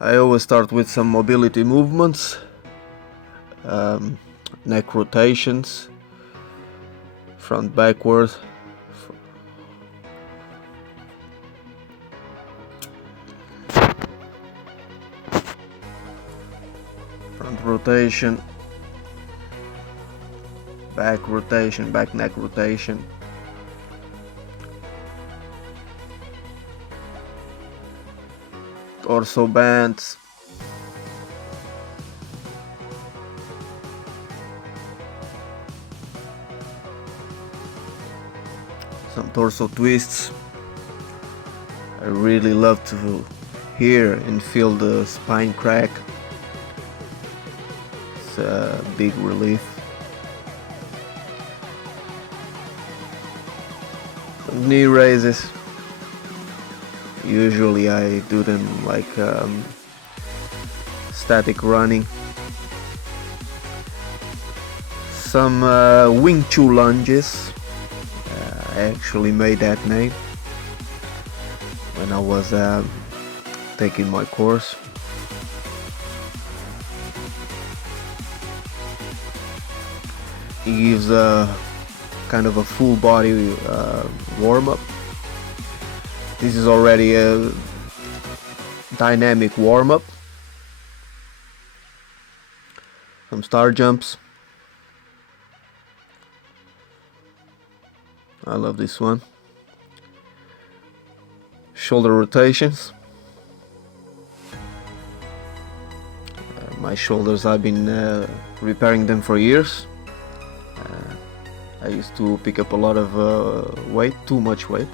I always start with some mobility movements, neck rotations, front backward, front rotation, back neck rotation. Torso bends. Some torso twists. I really love to hear and feel the spine crack. It's a big relief. Some knee raises. Usually I do them like static running. Some Wing Chun lunges. I actually made that name when I was taking my course. It gives a kind of a full body warm-up. This is already a dynamic warm-up. Some star jumps. I love this one. Shoulder rotations. My shoulders, I've been repairing them for years. I used to pick up a lot of weight, too much weight.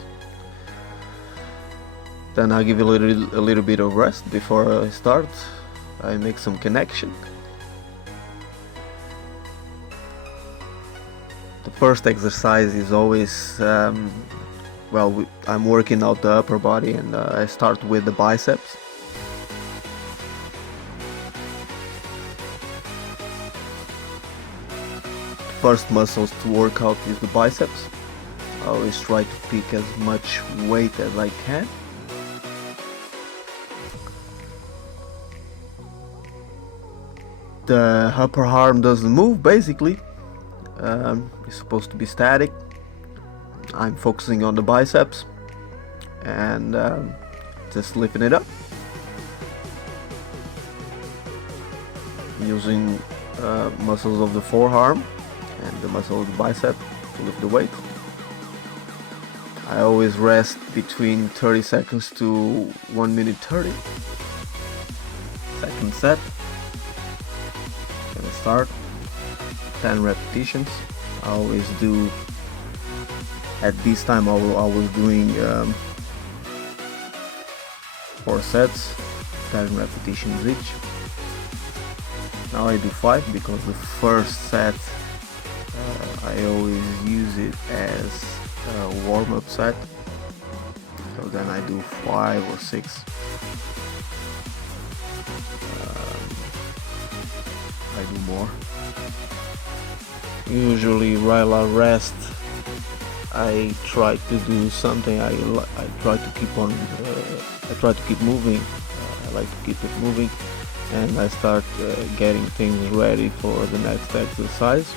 Then I give a little bit of rest before I start. I make some connection. The first exercise is always, I'm working out the upper body, and I start with the biceps. First muscles to work out is the biceps. I always try to pick as much weight as I can. The upper arm doesn't move basically. It's supposed to be static. I'm focusing on the biceps and just lifting it up. Using muscles of the forearm and the muscle of the bicep to lift the weight. I always rest between 30 seconds to 1 minute 30. Second set. Gonna start 10 repetitions. I always do, at this time I was doing 4 sets, 10 repetitions each. Now I do 5 because the first set I always use it as a warm-up set. So then I do 5 or 6. I do more. Usually while I rest, I try to do something. I try to keep on. I try to keep moving. I like to keep it moving, and I start getting things ready for the next exercise.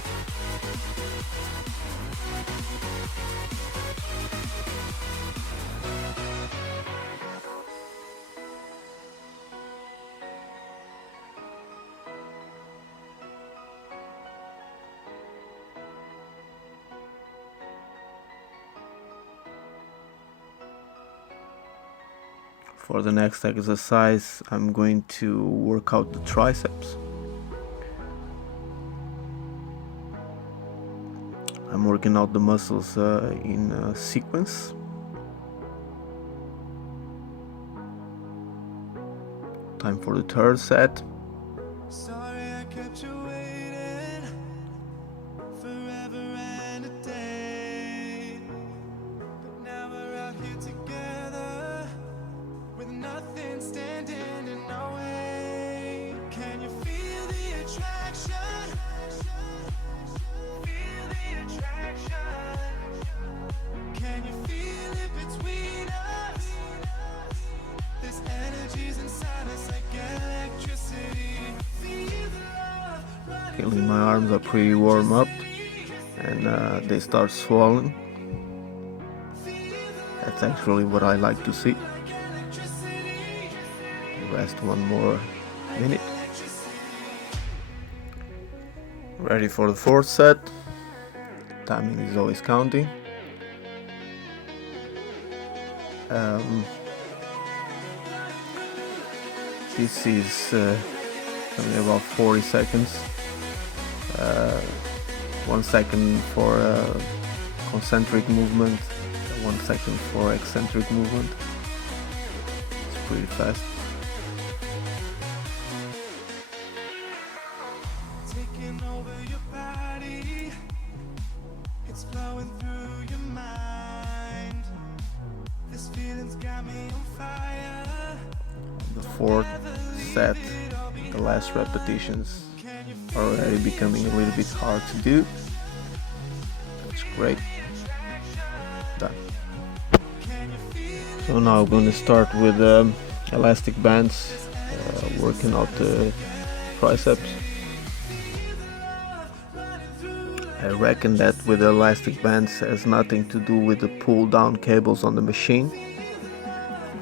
For the next exercise, I'm going to work out the triceps. I'm working out the muscles in sequence. Time for the third set. Sorry I kept you waiting forever and a day, but now we're out here together with nothing standing in our way. Can you feel the attraction? Feel the attraction. Can you feel it between us? This energy's inside us again. Feeling my arms are pretty warm up, and they start swelling. That's actually what I like to see. Rest one more minute. Ready for the fourth set. Timing is always counting. This is only about 40 seconds. 1 second for concentric movement, 1 second for eccentric movement. It's pretty fast. Taking over your body, it's flowing through your mind. This feeling's got me on fire. The fourth set, the last repetitions are already becoming a little bit hard to do. That's great. Done. So now I'm going to start with elastic bands, working out the triceps. I reckon that with elastic bands has nothing to do with the pull down cables on the machine.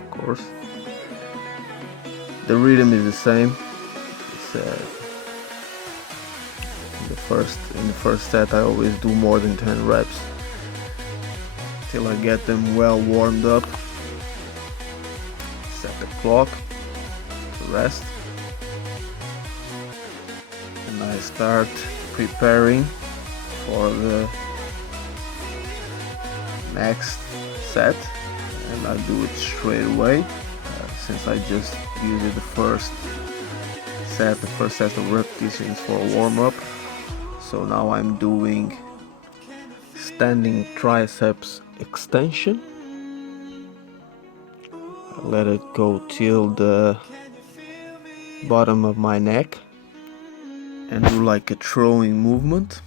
Of course, the rhythm is the same. It's, in the first set I always do more than 10 reps till I get them well warmed up. Set the clock to rest, and I start preparing for the next set, and I do it straight away since I just used the first set of repetitions for a warm-up. So now I'm doing standing triceps extension. I let it go till the bottom of my neck and do like a throwing movement.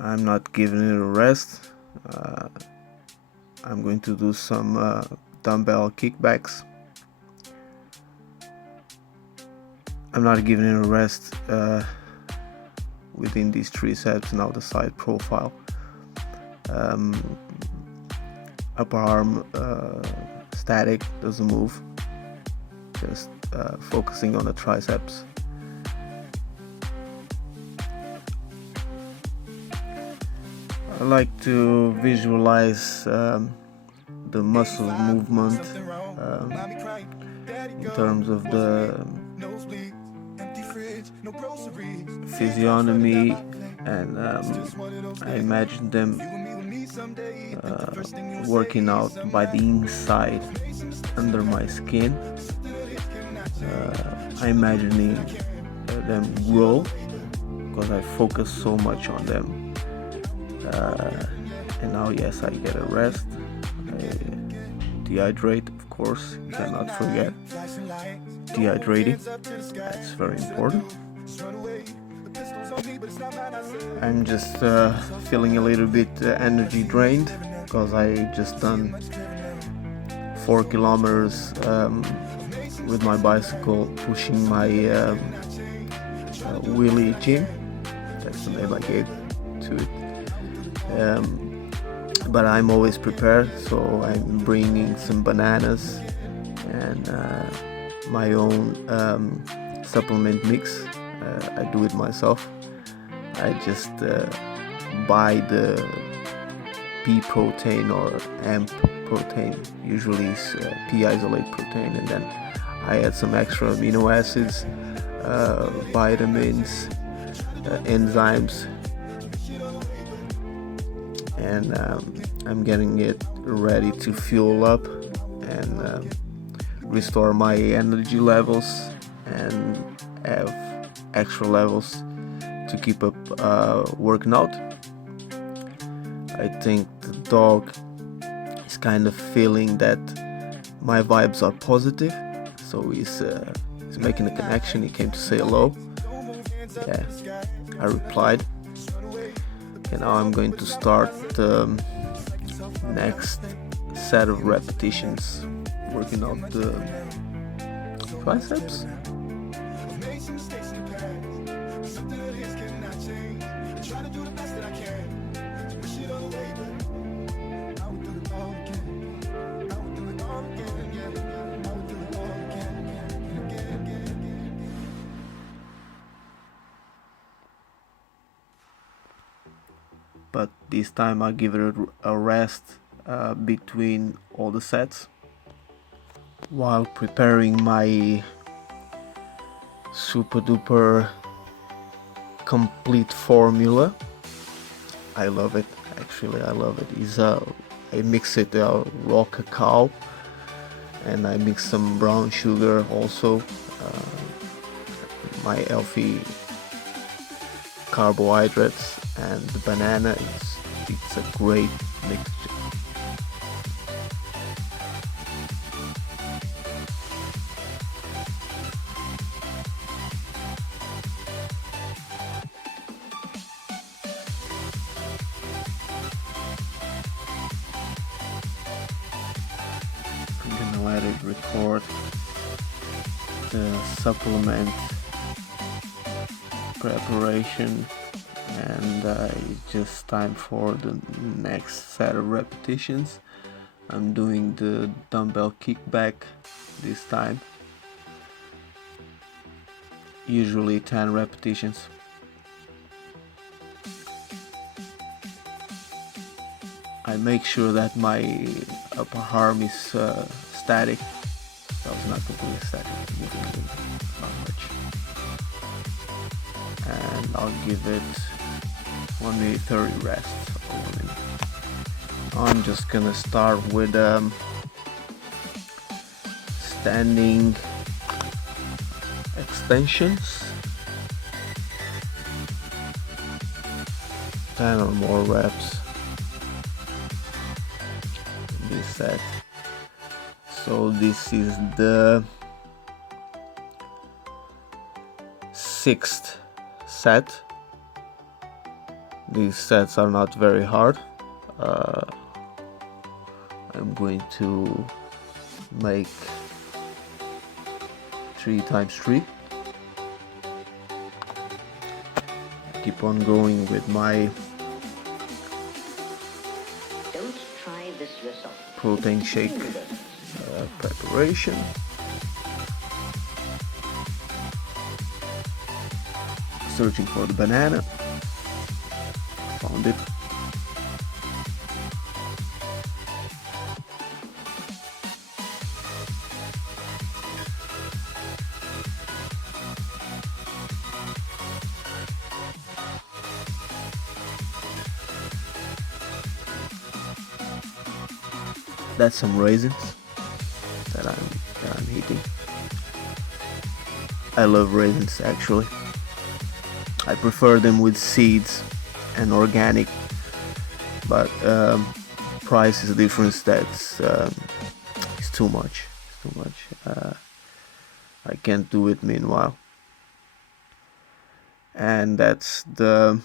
I'm not giving it a rest. I'm going to do some dumbbell kickbacks. I'm not giving it a rest within these 3 sets. Now the side profile. Upper arm static, doesn't move. Just focusing on the triceps. I like to visualize the muscle movement in terms of the physiognomy, and I imagine them working out by the inside under my skin. I'm imagining them grow because I focus so much on them. And now, yes, I get a rest. I dehydrate, of course. You cannot forget dehydrating. That's very important. I'm just feeling a little bit energy drained because I just done 4 kilometers with my bicycle, pushing my wheelie gym. That's the name I gave to it. But I'm always prepared, so I'm bringing some bananas and my own supplement mix. I do it myself. I just buy the pea protein or amp protein, usually it's pea isolate protein, and then I add some extra amino acids, vitamins, enzymes, and I'm getting it ready to fuel up and restore my energy levels and have extra levels to keep up working out. I think the dog is kind of feeling that my vibes are positive, so he's making a connection. He came to say hello. Yeah, I replied. Okay, now I'm going to start the next set of repetitions, working out the triceps. But this time I give it a rest between all the sets while preparing my super duper complete formula. I love it, actually. I love it. I mix it raw cacao, and I mix some brown sugar also, my healthy carbohydrates, and the banana. It's a great mixture. I'm gonna let it record the supplement preparation, and it's just time for the next set of repetitions. I'm doing the dumbbell kickback this time, usually 10 repetitions. I make sure that my upper arm is static. That was not completely static, moving not much. And I'll give it 1 minute 30 rest. I'm just gonna start with standing extensions, 10 or more reps in this set. So this is the 6th set. These sets are not very hard. I'm going to make 3 times 3. Keep on going with my protein shake preparation. Searching for the banana. Found it. That's some raisins that I'm eating. I love raisins, actually. I prefer them with seeds and organic, but price is a difference. That's it's too much. It's too much. I can't do it meanwhile. And that's the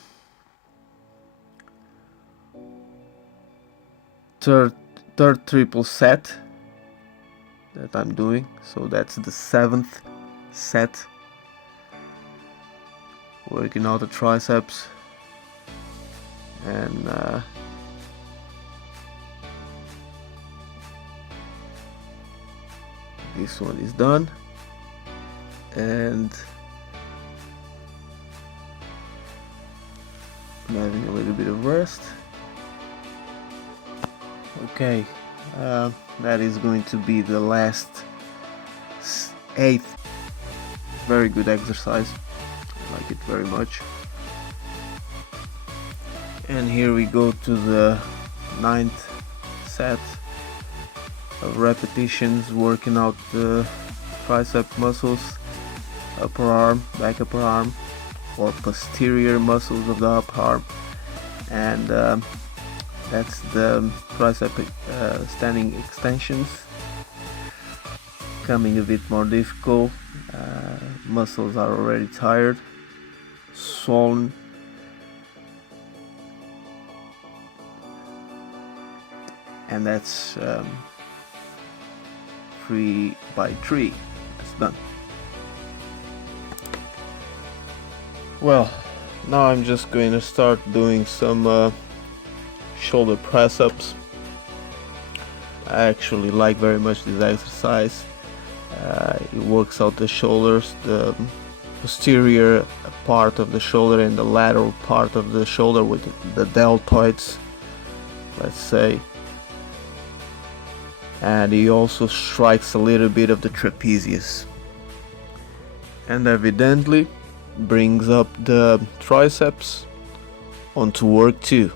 third triple set that I'm doing. So that's the 7th set, working out the triceps, and this one is done, and I'm having a little bit of rest. Okay, that is going to be the last 8th. Very good exercise. I like it very much. And here we go to the 9th set of repetitions, working out the tricep muscles, upper arm, back upper arm, or posterior muscles of the upper arm, and that's the tricep standing extensions. Becoming a bit more difficult. Muscles are already tired, swollen, and that's 3 by 3. It's done. Well, now I'm just going to start doing some shoulder press-ups. I actually like very much this exercise. It works out the shoulders, the posterior part of the shoulder and the lateral part of the shoulder with the deltoids, let's say. And he also strikes a little bit of the trapezius. And evidently brings up the triceps onto work too.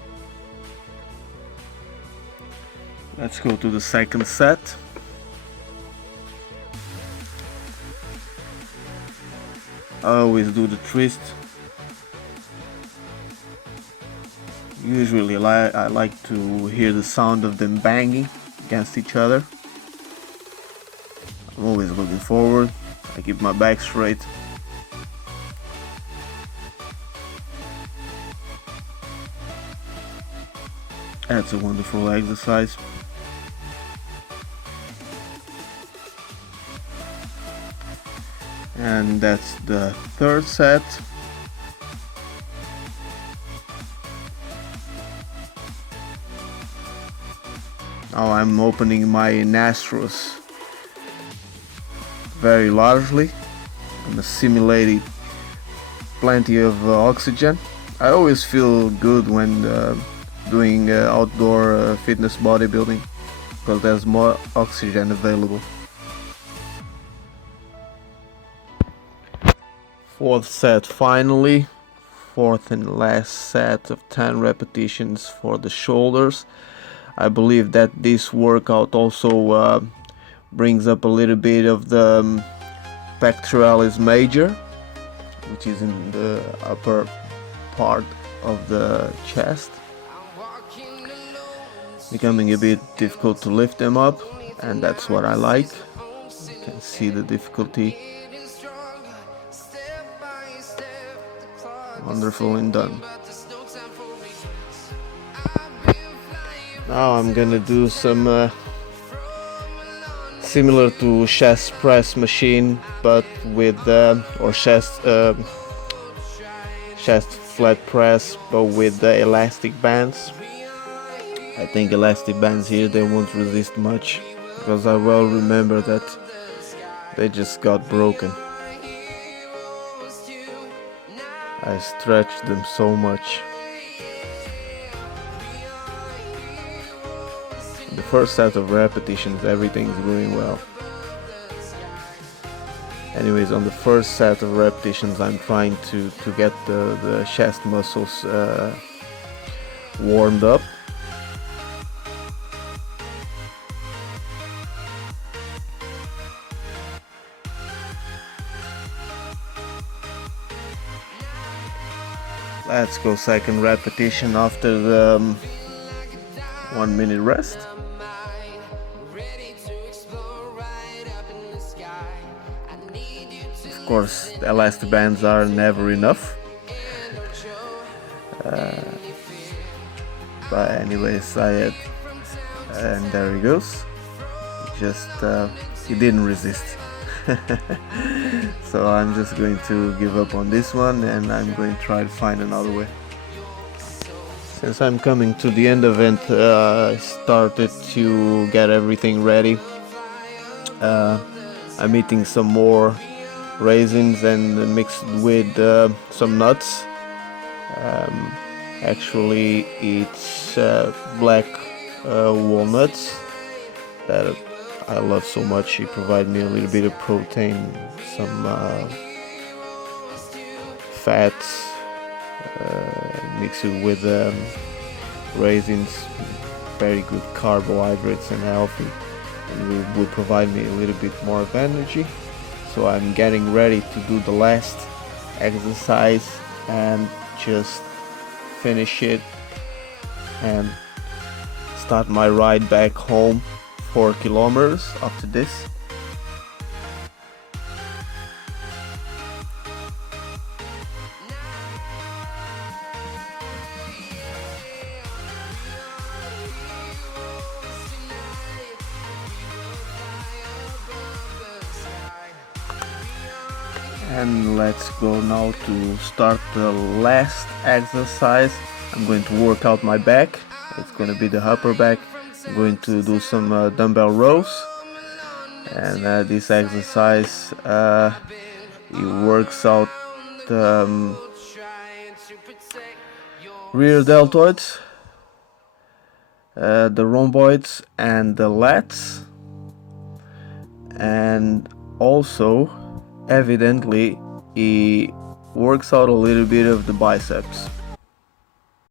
Let's go to the second set. I always do the twist. Usually I like to hear the sound of them banging against each other. I'm always looking forward. I keep my back straight. That's a wonderful exercise. And that's the third set. Now I'm opening my nostrils very largely. I'm assimilating plenty of oxygen. I always feel good when doing outdoor fitness bodybuilding because there's more oxygen available. Fourth set finally. Fourth and last set of 10 repetitions for the shoulders. I believe that this workout also brings up a little bit of the pectoralis major, which is in the upper part of the chest. Becoming a bit difficult to lift them up, and that's what I like. You can see the difficulty. Wonderful and done. Now I'm gonna do some similar to chest press machine, but with or chest flat press, but with the elastic bands. I think elastic bands here, they won't resist much because I well remember that they just got broken. I stretched them so much. The first set of repetitions, everything's going well. Anyways, on the first set of repetitions, I'm trying to get the chest muscles warmed up. Let's go second repetition after the 1 minute rest. Of course, the elastic bands are never enough. But anyways, I had, and there he goes. He didn't resist. So I'm just going to give up on this one, and I'm going to try to find another way. Since I'm coming to the end of it, I started to get everything ready. I'm eating some more raisins and mixed with some nuts. Actually, it's black walnuts that I love so much. It provides me a little bit of protein, some fats, mixed with raisins, very good carbohydrates and healthy, and it will provide me a little bit more of energy. So I'm getting ready to do the last exercise and just finish it and start my ride back home. 4 kilometers after this. And let's go now to start the last exercise. I'm going to work out my back. It's going to be the upper back. I'm going to do some dumbbell rows. And this exercise it works out rear deltoids, the rhomboids and the lats, and also evidently it works out a little bit of the biceps.